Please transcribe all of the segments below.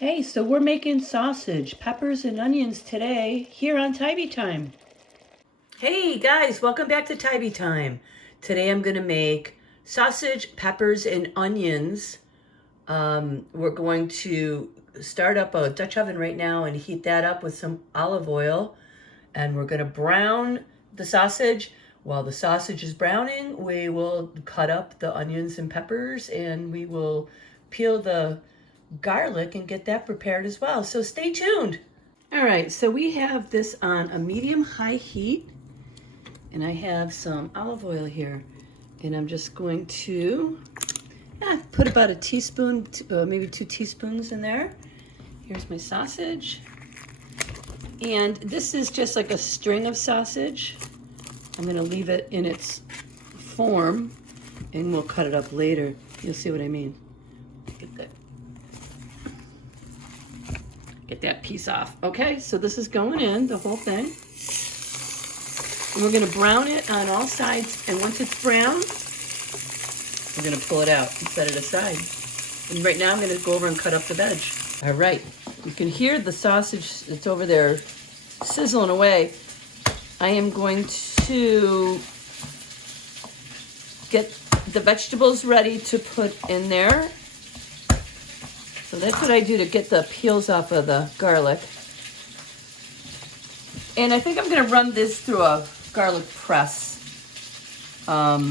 Hey, so we're making sausage, peppers, and onions today here on Tybee Time. Hey guys, welcome back to Tybee Time. Today I'm gonna make sausage, peppers, and onions. We're going to start up a Dutch oven right now and heat that up with some olive oil. And we're gonna brown the sausage. While the sausage is browning, we will cut up the onions and peppers and we will peel the garlic and get that prepared as well. So stay tuned. All right, so we have this on a medium-high heat, and I have some olive oil here, and I'm just going to put about a teaspoon, maybe 2 teaspoons in there. Here's my sausage, and this is just like a string of sausage. I'm going to leave it in its form, and we'll cut it up later. You'll see what I mean. Get that piece off. Okay, so this is going in, the whole thing. And we're gonna brown it on all sides, and once it's brown, we're gonna pull it out and set it aside. And right now I'm gonna go over and cut up the veg. All right, you can hear the sausage that's over there sizzling away. I am going to get the vegetables ready to put in there. So that's what I do to get the peels off of the garlic. And I think I'm gonna run this through a garlic press. Yeah,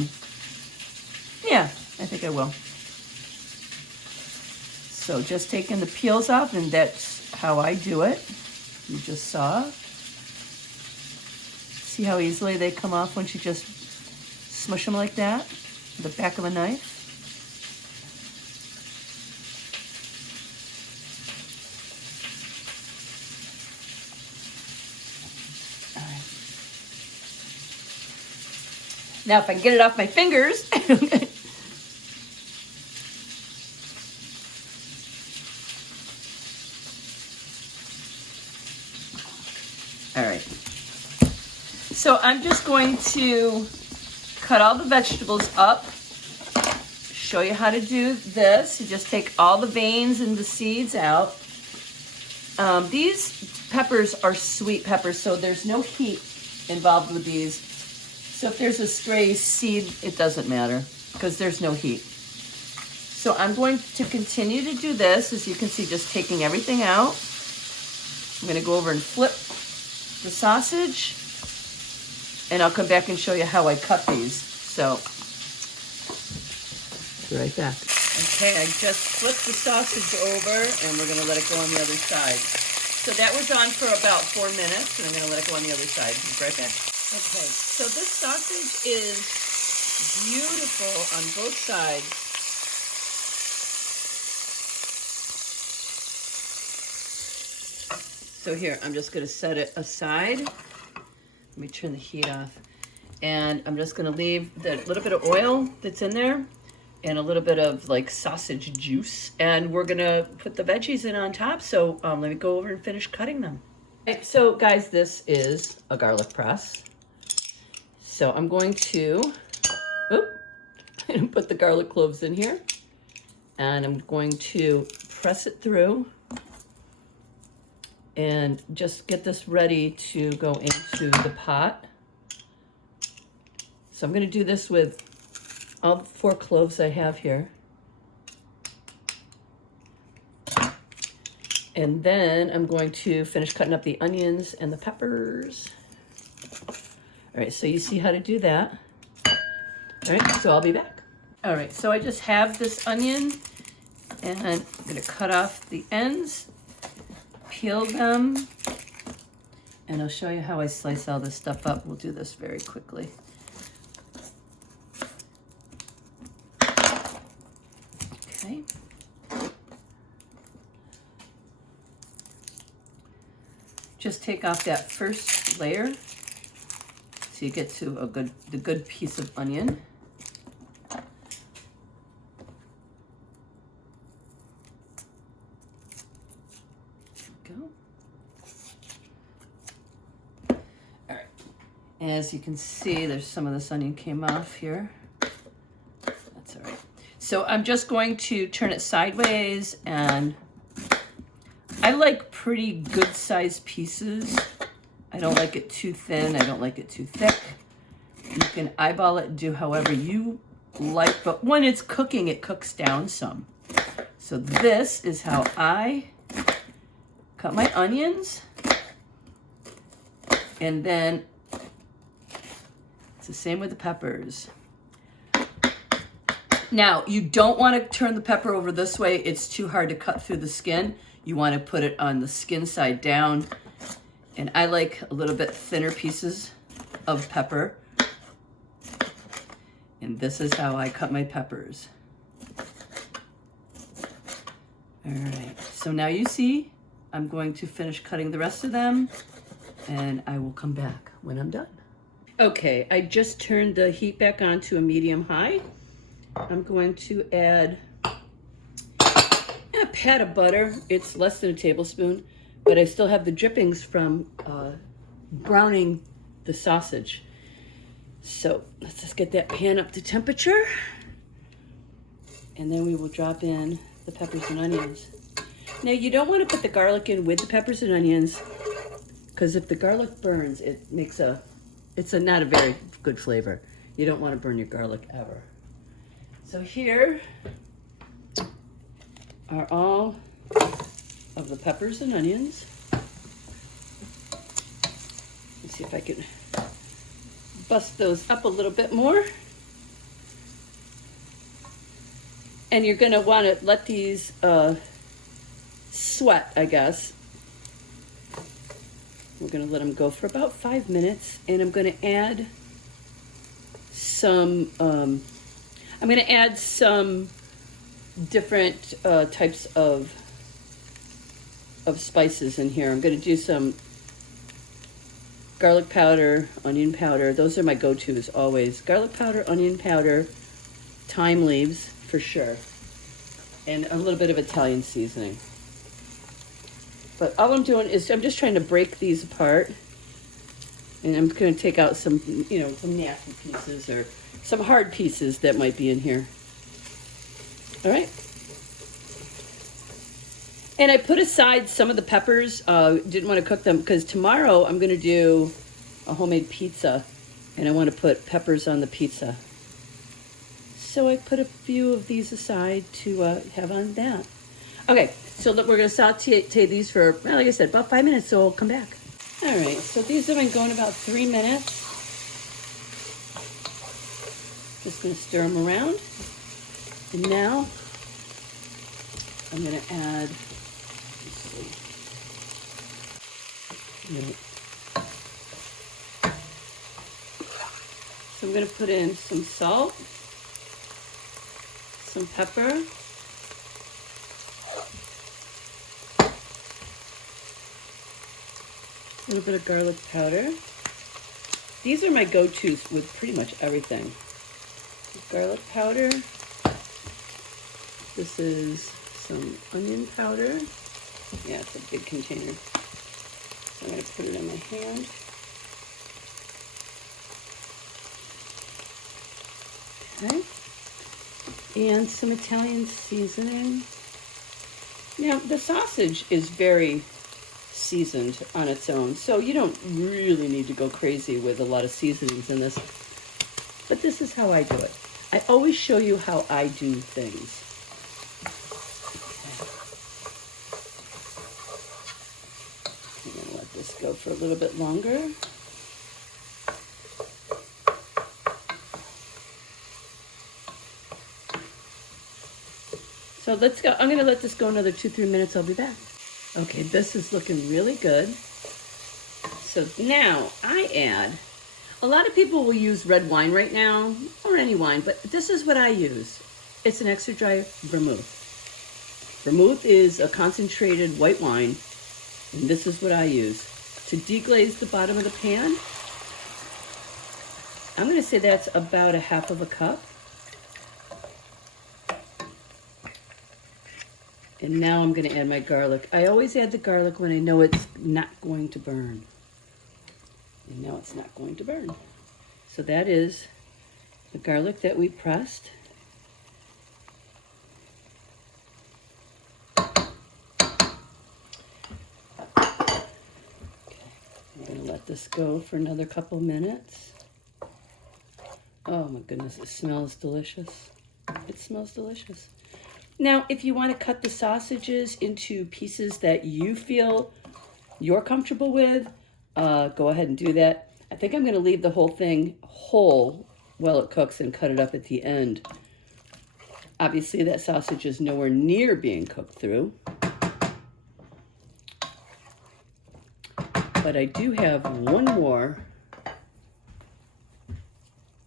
I think I will. So just taking the peels off, and that's how I do it. You just saw. See how easily they come off once you just smush them like that with the back of a knife? Now, if I can get it off my fingers. All right. So I'm just going to cut all the vegetables up. Show you how to do this. You just take all the veins and the seeds out. These peppers are sweet peppers, so there's no heat involved with these. So if there's a stray seed, it doesn't matter because there's no heat. So I'm going to continue to do this, as you can see, just taking everything out. I'm gonna go over and flip the sausage, and I'll come back and show you how I cut these. So, be right back. Okay, I just flipped the sausage over, and we're gonna let it go on the other side. So that was on for about 4 minutes, and I'm gonna let it go on the other side. Be right back. Okay, so this sausage is beautiful on both sides. So here, I'm just gonna set it aside. Let me turn the heat off. And I'm just gonna leave the little bit of oil that's in there and a little bit of like sausage juice. And we're gonna put the veggies in on top. So let me go over and finish cutting them. Okay, so guys, this is a garlic press. So I'm going to put the garlic cloves in here, and I'm going to press it through and just get this ready to go into the pot. So I'm going to do this with all the 4 cloves I have here. And then I'm going to finish cutting up the onions and the peppers. All right, so you see how to do that. All right, so I'll be back. All right, so I just have this onion, and I'm gonna cut off the ends, peel them, and I'll show you how I slice all this stuff up. We'll do this very quickly. Okay. Just take off that first layer, so you get to the good piece of onion. There we go. All right. As you can see, there's some of this onion came off here. That's all right. So I'm just going to turn it sideways and I like pretty good sized pieces. I don't like it too thin. I don't like it too thick. You can eyeball it and do however you like, but when it's cooking, it cooks down some. So this is how I cut my onions. And then it's the same with the peppers. Now, you don't want to turn the pepper over this way. It's too hard to cut through the skin. You want to put it on the skin side down. And I like a little bit thinner pieces of pepper. And this is how I cut my peppers. All right, so now you see, I'm going to finish cutting the rest of them, and I will come back when I'm done. Okay, I just turned the heat back on to a medium high. I'm going to add a pat of butter. It's less than a tablespoon, but I still have the drippings from browning the sausage. So let's just get that pan up to temperature, and then we will drop in the peppers and onions. Now you don't want to put the garlic in with the peppers and onions, because if the garlic burns, it makes it's not a very good flavor. You don't want to burn your garlic ever. So here are all of the peppers and onions. Let's see if I can bust those up a little bit more. And you're going to want to let these sweat, I guess. We're going to let them go for about 5 minutes, and I'm going to add some different types of spices in here. I'm going to do some garlic powder, onion powder. Those are my go-tos always. Garlic powder, onion powder, thyme leaves for sure, and a little bit of Italian seasoning. But all I'm doing is I'm just trying to break these apart, and I'm going to take out some, some nasty pieces or some hard pieces that might be in here. All right. And I put aside some of the peppers. Didn't want to cook them because tomorrow I'm going to do a homemade pizza, and I want to put peppers on the pizza. So I put a few of these aside to have on that. Okay, so look, we're going to saute these for, well, like I said, about 5 minutes, so I'll come back. All right, so these have been going about 3 minutes. Just going to stir them around. And now I'm going to add, so I'm going to put in some salt, some pepper, a little bit of garlic powder. These are my go-tos with pretty much everything. Garlic powder. This is some onion powder. Yeah, it's a big container. So I'm going to put it in my hand. Okay. And some Italian seasoning. Now, the sausage is very seasoned on its own, so you don't really need to go crazy with a lot of seasonings in this. But this is how I do it. I always show you how I do things. I'm going to let this go for a little bit longer. So let's go. I'm going to let this go another 2-3 minutes. I'll be back. Okay, this is looking really good. So now I add, a lot of people will use red wine right now, or any wine, but this is what I use. It's an extra dry vermouth. Vermouth is a concentrated white wine, and this is what I use. To deglaze the bottom of the pan, I'm going to say that's about 1/2 cup. And now I'm going to add my garlic. I always add the garlic when I know it's not going to burn. And now it's not going to burn. So that is the garlic that we pressed. let this go for another couple minutes. Oh my goodness, it smells delicious. It smells delicious. Now, if you want to cut the sausages into pieces that you feel you're comfortable with, go ahead and do that. I think I'm going to leave the whole thing whole while it cooks and cut it up at the end. Obviously, that sausage is nowhere near being cooked through. But I do have one more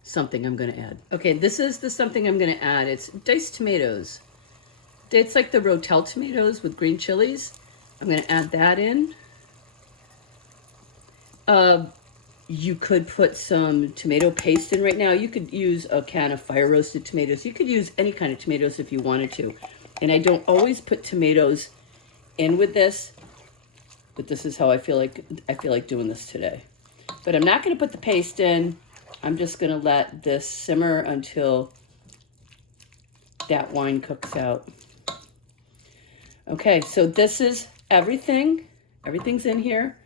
something I'm going to add. Okay, this is the something I'm going to add. It's diced tomatoes. It's like the Rotel tomatoes with green chilies. I'm going to add that in. You could put some tomato paste in right now. You could use a can of fire roasted tomatoes. You could use any kind of tomatoes if you wanted to. And I don't always put tomatoes in with this, but this is how I feel like doing this today. But I'm not going to put the paste in. I'm just going to let this simmer until that wine cooks out. Okay, so this is everything. Everything's in here.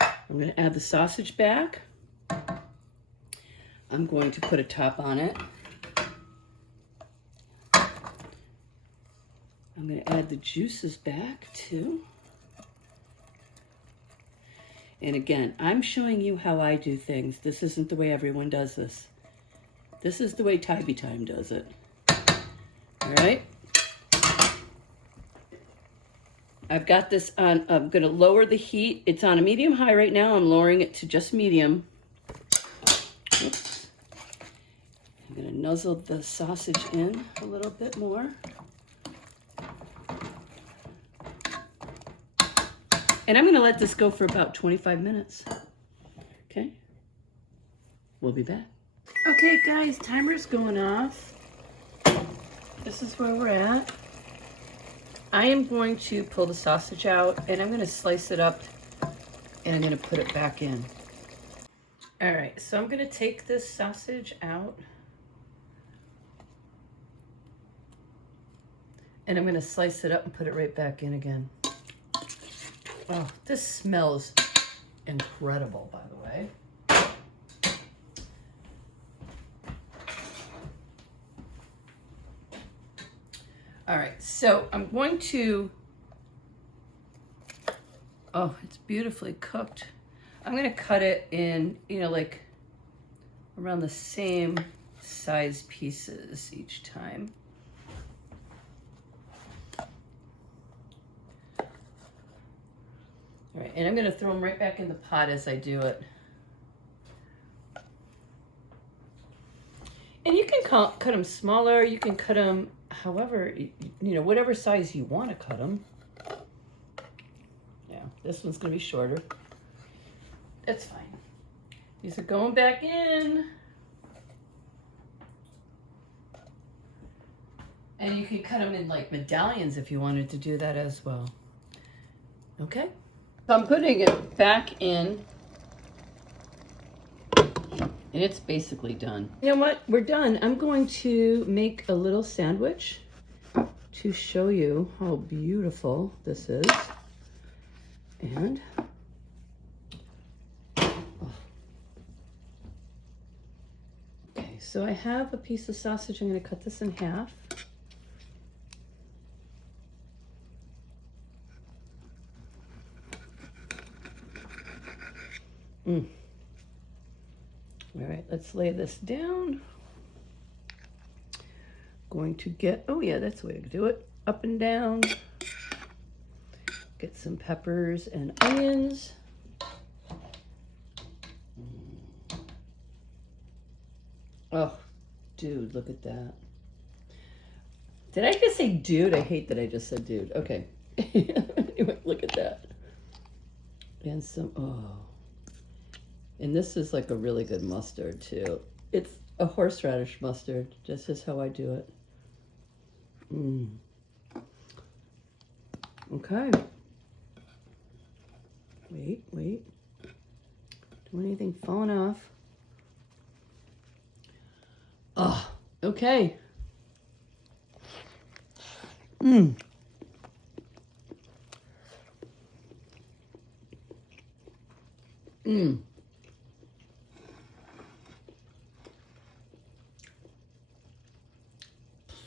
I'm going to add the sausage back. I'm going to put a top on it. I'm going to add the juices back too. And again, I'm showing you how I do things. This isn't the way everyone does this. This is the way Tybee Time does it. All right. I've got this on, I'm going to lower the heat. It's on a medium high right now. I'm lowering it to just medium. Oops. I'm going to nuzzle the sausage in a little bit more. And I'm going to let this go for about 25 minutes. Okay. We'll be back. Okay, guys, timer's going off. This is where we're at. I am going to pull the sausage out and I'm going to slice it up and I'm going to put it back in. All right, so I'm going to take this sausage out and I'm going to slice it up and put it right back in again. Oh, this smells incredible, by the way. All right, so I'm going to, oh, it's beautifully cooked. I'm going to cut it in, like around the same size pieces each time. All right, and I'm going to throw them right back in the pot as I do it. And you can cut them smaller. You can cut them however, whatever size you want to cut them. Yeah, this one's going to be shorter. That's fine. These are going back in. And you can cut them in like medallions if you wanted to do that as well. Okay. So I'm putting it back in. And it's basically done. You know what? We're done. I'm going to make a little sandwich to show you how beautiful this is. And okay, so I have a piece of sausage. I'm going to cut this in half. All right, let's lay this down. Going to get, oh yeah, that's the way to do it. Up and down. Get some peppers and onions. Oh, dude, look at that. Did I just say dude? I hate that I just said dude. Okay. Anyway, look at that. And some, oh. And this is like a really good mustard too. It's a horseradish mustard. This is how I do it. Okay. Wait. Don't want anything falling off. Oh, okay. Mmm.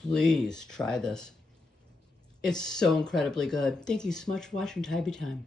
Please try this. It's so incredibly good. Thank you so much for watching Tybie Time.